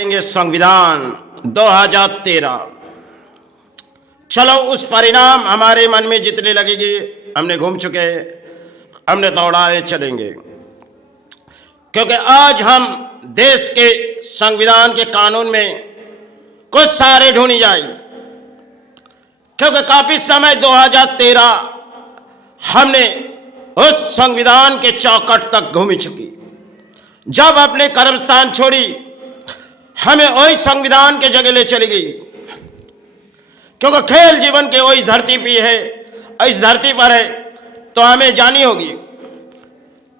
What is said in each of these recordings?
संविधान 2013। चलो उस परिणाम हमारे मन में जितने लगेगी हमने घूम चुके, हमने दौड़ाए चलेंगे, क्योंकि आज हम देश के संविधान के कानून में कुछ सारे ढूंढी जाए, क्योंकि काफी समय 2013 हमने उस संविधान के चौखट तक घूमी चुकी। जब अपने कर्मस्थान छोड़ी हमें वही संविधान के जगह ले चली गई, क्योंकि खेल जीवन के वही धरती पे है, इस धरती पर है तो हमें जानी होगी।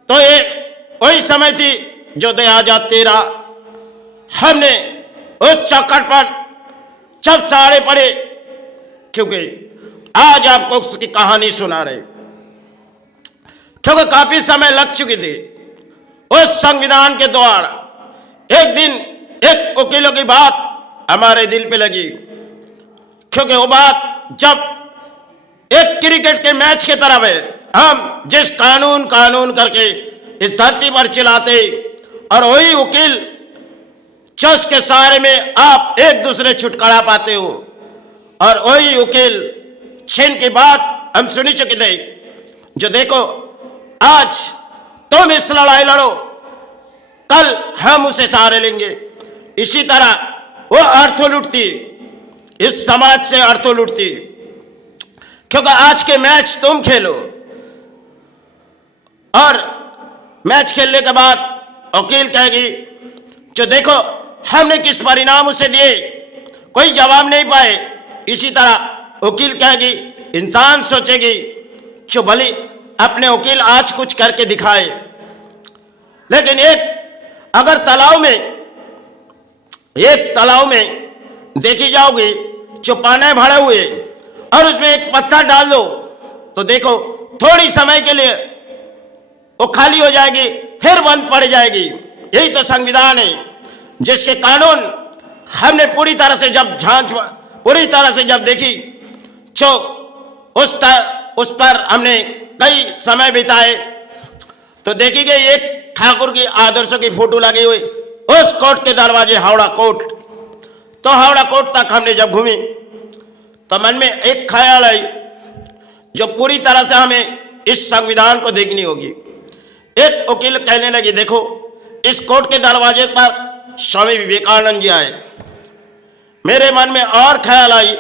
तो ये वही समय थी जो 2013 हमने उस चौखट पर जब सारे पड़े, क्योंकि आज आपको उसकी कहानी सुना रहे, क्योंकि काफी समय लग चुकी थी उस संविधान के द्वारा। एक दिन एक वकीलों की बात हमारे दिल पे लगी, क्योंकि वो बात जब एक क्रिकेट के मैच की तरफ है, हम जिस कानून करके इस धरती पर चिल्लाते और वही वकील चस के सहारे में आप एक दूसरे छुटकारा पाते हो, और वही वकील छीन की बात हम सुनी चुके थे, जो देखो आज तुम इस लड़ाई लड़ो, कल हम उसे सहारे लेंगे। इसी तरह वो अर्थों लुटती, इस समाज से अर्थों लुटती, क्योंकि आज के मैच तुम खेलो और मैच खेलने के बाद वकील कहेगी जो देखो हमने किस परिणाम उसे दिए, कोई जवाब नहीं पाए। इसी तरह वकील कहेगी, इंसान सोचेगी जो भली अपने वकील आज कुछ करके दिखाए, लेकिन अगर तालाब में देखी जाओगी जो पानी भरे हुए और उसमें एक पत्थर डाल दो तो देखो थोड़ी समय के लिए वो खाली हो जाएगी, फिर बंद पड़ जाएगी। यही तो संविधान है, जिसके कानून हमने पूरी तरह से जब देखी जो उस पर हमने कई समय बिताए, तो देखी गई एक ठाकुर की आदर्शों की फोटो लगी हुई उस कोर्ट के दरवाजे, हावड़ा कोर्ट। तो हावड़ा कोर्ट तक हमने जब घूमी तो मन में एक ख्याल आई जो पूरी तरह से हमें इस संविधान को देखनी होगी। एक वकील कहने लगी, देखो इस कोर्ट के दरवाजे पर स्वामी विवेकानंद जी आए। मेरे मन में और ख्याल आई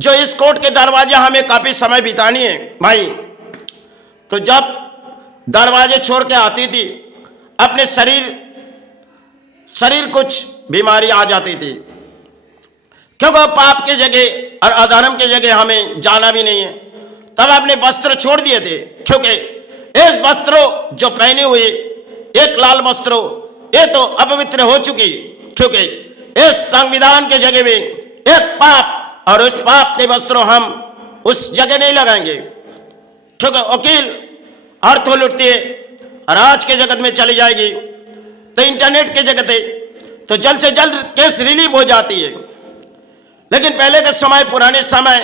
जो इस कोर्ट के दरवाजे हमें काफी समय बितानी है भाई। तो जब दरवाजे छोड़ के आती थी अपने शरीर कुछ बीमारी आ जाती थी, क्योंकि पाप के जगह और अधर्म के जगह हमें जाना भी नहीं है। तब अपने वस्त्र छोड़ दिए थे, क्योंकि इस वस्त्रों जो पहने हुए एक लाल वस्त्रों ये तो अपवित्र हो चुकी, क्योंकि इस संविधान के जगह में एक पाप, और उस पाप के वस्त्रों हम उस जगह नहीं लगाएंगे, क्योंकि वकील अर्थों लुटती है और आज के जगत में चली जाएगी तो इंटरनेट के जगत है तो जल्द से जल्द केस रिलीव हो जाती है। लेकिन पहले के समय, पुराने समय,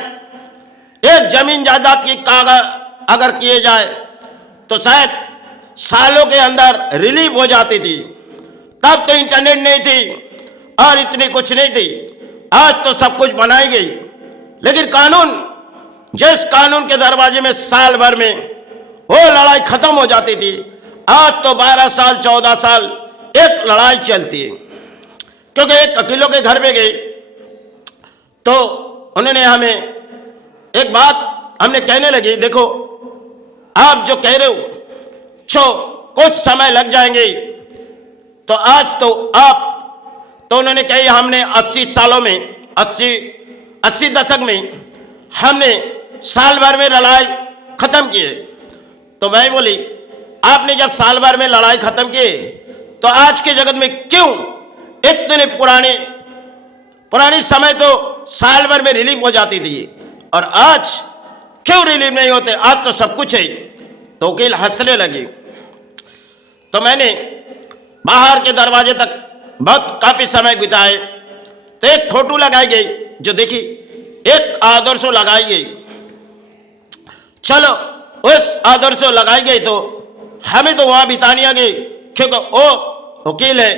एक जमीन जायदाद की कागज अगर किए जाए तो शायद सालों के अंदर रिलीव हो जाती थी। तब तो इंटरनेट नहीं थी और इतनी कुछ नहीं थी, आज तो सब कुछ बनाई गई। लेकिन जिस कानून के दरवाजे में साल भर में वो लड़ाई खत्म हो जाती थी, आज तो 12 साल 14 साल एक लड़ाई चलती है। क्योंकि एक वकीलों के घर में गए तो उन्होंने हमें एक बात हमने कहने लगी, देखो आप जो कह रहे हो जो कुछ समय लग जाएंगे, तो आज तो उन्होंने कही हमने 80 सालों में 80 दशक में हमने साल भर में लड़ाई खत्म किए। तो मैं बोली, आपने जब साल भर में लड़ाई खत्म किए तो आज के जगत में क्यों इतने पुरानी समय तो साल भर में रिलीव हो जाती थी और आज क्यों रिलीव नहीं होते, आज तो सब कुछ है। तो वकील हंसने लगी। तो मैंने बाहर के दरवाजे तक बहुत काफी समय बिताए, तो एक फोटो लगाई गई जो देखी एक आदर्शों लगाई गई। चलो उस आदर्शों लगाई गई तो हमें तो वहां बितानी आ गई, क्योंकि वो वकील है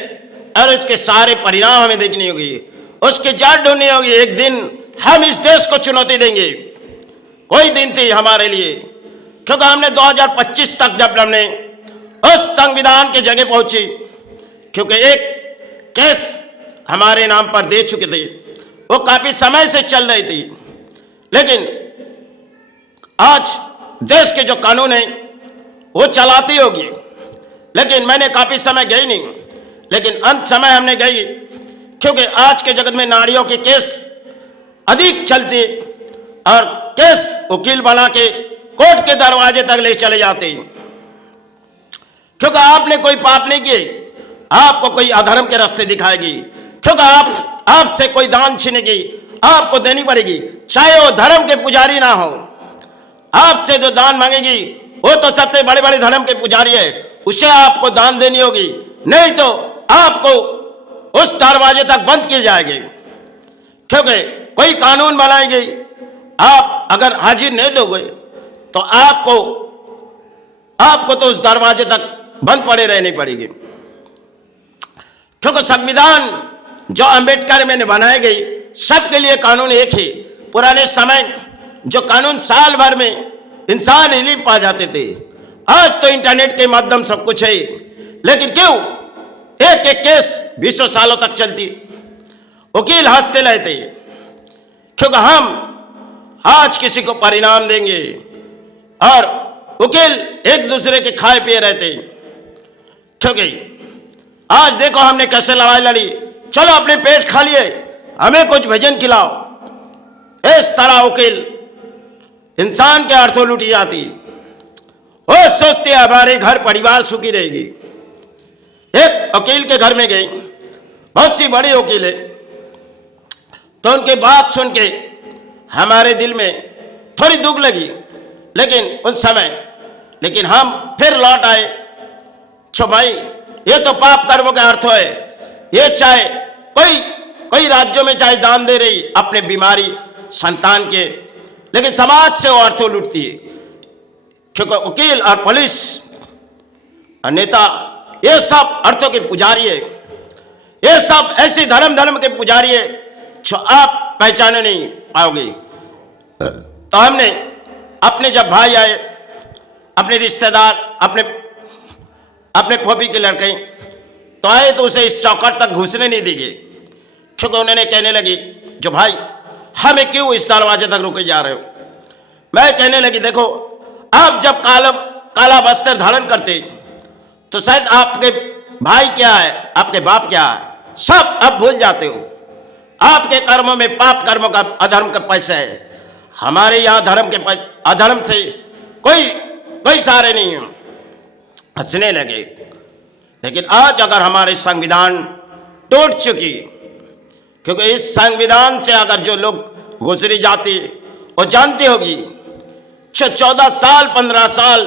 और उसके सारे परिणाम हमें देखनी होगी, उसकी जड़ ढूंढनी होगी। एक दिन हम इस देश को चुनौती देंगे। कोई दिन थी हमारे लिए, क्योंकि हमने 2025 तक जब हमने उस संविधान की जगह पहुंची, क्योंकि एक केस हमारे नाम पर दे चुके थे, वो काफी समय से चल रही थी, लेकिन आज देश के जो कानून है वो चलाती होगी। लेकिन मैंने काफी समय गई नहीं, लेकिन अंत समय हमने गई, क्योंकि आज के जगत में नारियों के केस अधिक चलते और केस वकील बना के कोर्ट के दरवाजे तक ले चले जाते, क्योंकि आपने कोई पाप नहीं किए, आपको कोई अधर्म के रास्ते दिखाएगी, क्योंकि आपसे कोई दान छीनेगी, आपको देनी पड़ेगी, चाहे वो धर्म के पुजारी ना हो। आपसे जो दान मांगेगी वो तो सबसे बड़े बड़े धर्म के पुजारी है, उसे आपको दान देनी होगी, नहीं तो आपको उस दरवाजे तक बंद किए जाएंगे। क्योंकि कोई कानून बनाएगी, आप अगर हाजिर नहीं दोगे तो आपको तो उस दरवाजे तक बंद पड़े रहनी पड़ेगी। क्योंकि संविधान जो अंबेडकर में बनाई गई, सबके लिए कानून एक ही। पुराने समय जो कानून साल भर में इंसान रिलीफ पा जाते थे, आज तो इंटरनेट के माध्यम सब कुछ है, लेकिन क्यों एक एक केस 20 सालों तक चलती, वकील हंसते रहते, क्योंकि हम आज किसी को परिणाम देंगे और वकील एक दूसरे के खाए पिए रहते। क्योंकि आज देखो हमने कैसे लड़ाई लड़ी, चलो अपने पेट खा लिए, हमें कुछ भोजन खिलाओ, इस तरह वकील इंसान के अर्थों लूटी जाती। वो सोचते हमारे घर परिवार सुखी रहेगी। एक वकील के घर में गई, बहुत सी बड़ी वकील है, तो उनकी बात सुन के हमारे दिल में थोड़ी दुख लगी, लेकिन उस समय हम फिर लौट आए। छो भाई, ये तो पाप कर्मों का अर्थ है, ये चाहे कोई राज्यों में चाहे दान दे रही अपने बीमारी संतान के, लेकिन समाज से वो अर्थों लूटती है। क्योंकि वकील और पुलिस और नेता ये सब अर्थों के पुजारी है, ये सब ऐसे धर्म के पुजारी है जो आप पहचाने नहीं पाओगे। तो हमने अपने जब भाई आए, अपने रिश्तेदार, अपने फूफी के लड़के तो आए, तो उसे इस चौखट तक घुसने नहीं देंगे, क्योंकि उन्होंने कहने लगी, जो भाई हमें क्यों इस दरवाजे तक रुके जा रहे हो। मैं कहने लगी, देखो आप जब काला वस्त्र धारण करते तो शायद आपके भाई क्या है, आपके बाप क्या है, सब अब भूल जाते हो। आपके कर्मों में पाप कर्मों का अधर्म का पैसा है, हमारे यहाँ धर्म के अधर्म से कोई सारे नहीं है। हंसने लगे। लेकिन आज अगर हमारे संविधान टूट चुकी, क्योंकि इस संविधान से अगर जो लोग गुजरी जाती वो जानती होगी, 14 साल 15 साल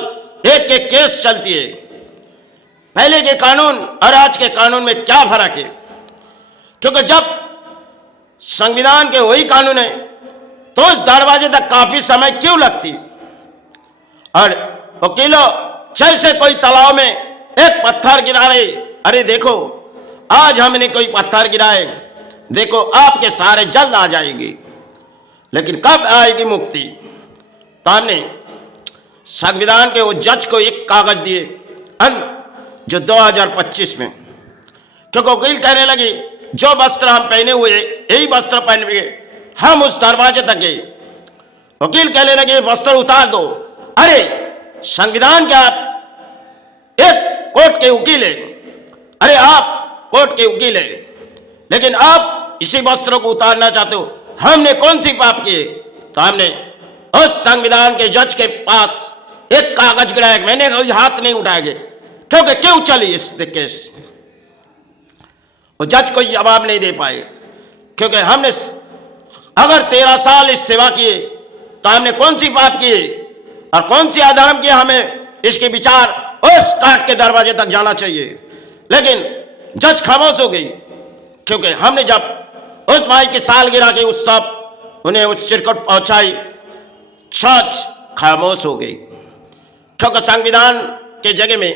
एक केस चलती है। पहले के कानून और आज के कानून में क्या फर्क है? क्योंकि जब संविधान के वही कानून है तो उस दरवाजे तक काफी समय क्यों लगती? और वकीलों जैसे कोई तालाब में एक पत्थर गिरा रहे, अरे देखो आज हमने कोई पत्थर गिराए, देखो आपके सारे जल्द आ जाएगी, लेकिन कब आएगी मुक्ति? तो हमने संविधान के वो जज को एक कागज दिए जो 2025 में, क्योंकि वकील कहने लगी जो वस्त्र हम पहने हुए यही वस्त्र पहन हुए हम उस दरवाजे तक गए। वकील कहने लगे वस्त्र उतार दो। अरे संविधान के आप एक कोर्ट के वकील है, अरे आप कोर्ट के वकील है, लेकिन आप इसी वस्त्रों को उतारना चाहते हो, हमने कौन सी पाप किए? तो हमने उस संविधान के जज के पास एक कागज गिराया, मैंने कोई हाथ नहीं उठाएंगे, क्योंकि क्यों चली इस केस? वो जज कोई जवाब नहीं दे पाए, क्योंकि हमने अगर 13 साल इस सेवा किए तो हमने कौन सी पाप किए और कौन सी अधर्म किया, हमें इसके विचार उस काट के दरवाजे तक जाना चाहिए। लेकिन जज खामोश हो गई, क्योंकि हमने जब उस भाई की सालगिरह के उत्सव उन्हें उस चिरकुट पहुंचाई, जज खामोश हो गई। क्योंकि संविधान के जगह में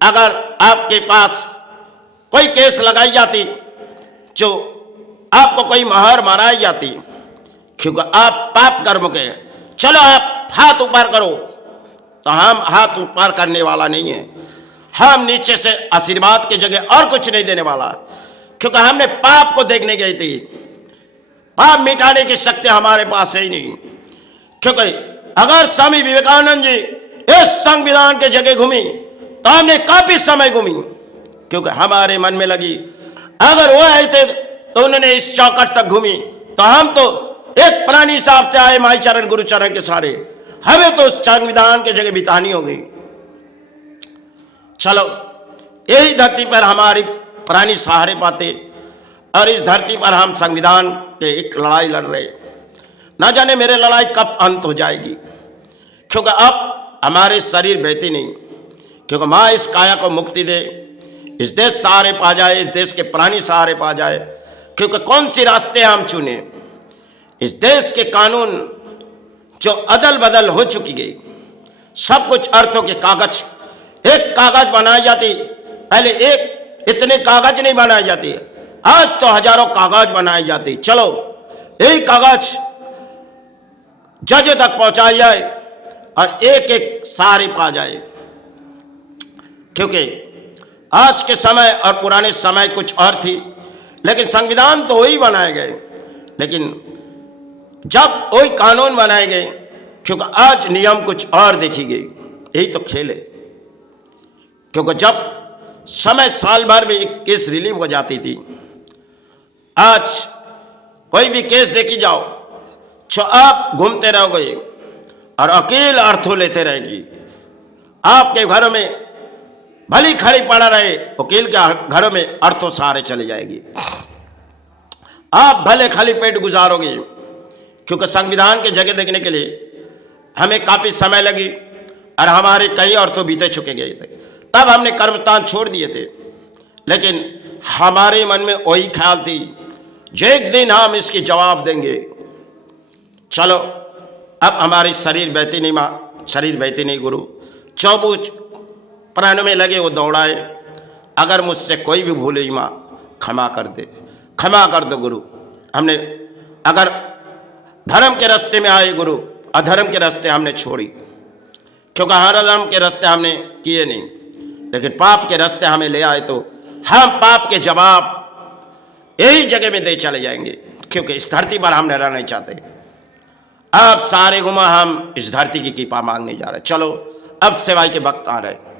अगर आपके पास कोई केस लगाई जाती, जो आपको कोई महर मराई जाती, क्योंकि आप पाप कर्म के, चलो आप हाथ ऊपर करो, तो हम हाथ ऊपर करने वाला नहीं है। हम नीचे से आशीर्वाद की जगह और कुछ नहीं देने वाला, क्योंकि हमने पाप को देखने गई थी। पाप मिटाने की शक्ति हमारे पास है ही नहीं। क्योंकि अगर स्वामी विवेकानंद जी इस संविधान के जगह घूमी तो हमने काफी समय घूमी, क्योंकि हमारे मन में लगी अगर वो आए थे तो उन्होंने इस चौखट तक घूमी, तो हम तो एक पुरानी हिसाब से आए माई चरण गुरु चरण के सारे, हमें तो उस संविधान के जगह बितानी होगी। चलो यही धरती पर हमारी पुरानी सहारे पाते, और इस धरती पर हम संविधान के एक लड़ाई लड़ रहे। ना जाने मेरे लड़ाई कब अंत हो जाएगी, क्योंकि अब हमारे शरीर बहते नहीं। क्योंकि माँ इस काया को मुक्ति दे, इस देश सहारे पा जाए, इस देश के प्राणी सहारे पा जाए। क्योंकि कौन सी रास्ते हम चुने, इस देश के कानून जो अदल बदल हो चुकी गई, सब कुछ अर्थों के कागज, एक कागज बनाई जाती, पहले एक इतने कागज नहीं बनाए जाते, आज तो हजारों कागज बनाए जाते। चलो यही कागज जज तक पहुंचाई जाए और एक एक सहारे पा जाए। क्योंकि आज के समय और पुराने समय कुछ और थी, लेकिन संविधान तो वही बनाए गए, लेकिन जब वही कानून बनाए गए, क्योंकि आज नियम कुछ और देखी गई। यही तो खेल है। क्योंकि जब समय साल भर में एक केस रिलीव हो जाती थी, आज कोई भी केस देखी जाओ तो आप घूमते रहोगे और अकेले अर्थों लेते रहेगी। आपके घरों में भली खड़ी पड़ा रहे, वकील के घरों में अर्थों सहारे चली जाएगी। आप भले खाली पेट गुजारोगे, क्योंकि संविधान के जगह देखने के लिए हमें काफी समय लगी और हमारे कई अर्थों बीते चुके गए थे। तब हमने कर्मस्थान छोड़ दिए थे, लेकिन हमारे मन में वही ख्याल थी जो एक दिन हम इसकी जवाब देंगे। चलो अब हमारी शरीर बहती नहीं माँ, शरीर बहती नहीं गुरु, 24 प्राणों में लगे वो दौड़ाए। अगर मुझसे कोई भी भूल हुई माँ क्षमा कर दे, क्षमा कर दो गुरु। हमने अगर धर्म के रास्ते में आए गुरु, अधर्म के रास्ते हमने छोड़ी, क्योंकि हर धर्म के रास्ते हमने किए नहीं, लेकिन पाप के रास्ते हमें ले आए, तो हम पाप के जवाब यही जगह में दे चले जाएंगे। क्योंकि इस धरती पर हम रहना नहीं चाहते। अब सारे गुमा हम इस धरती की कृपा मांगने जा रहे। चलो अब सेवाई के वक्त आ रहे।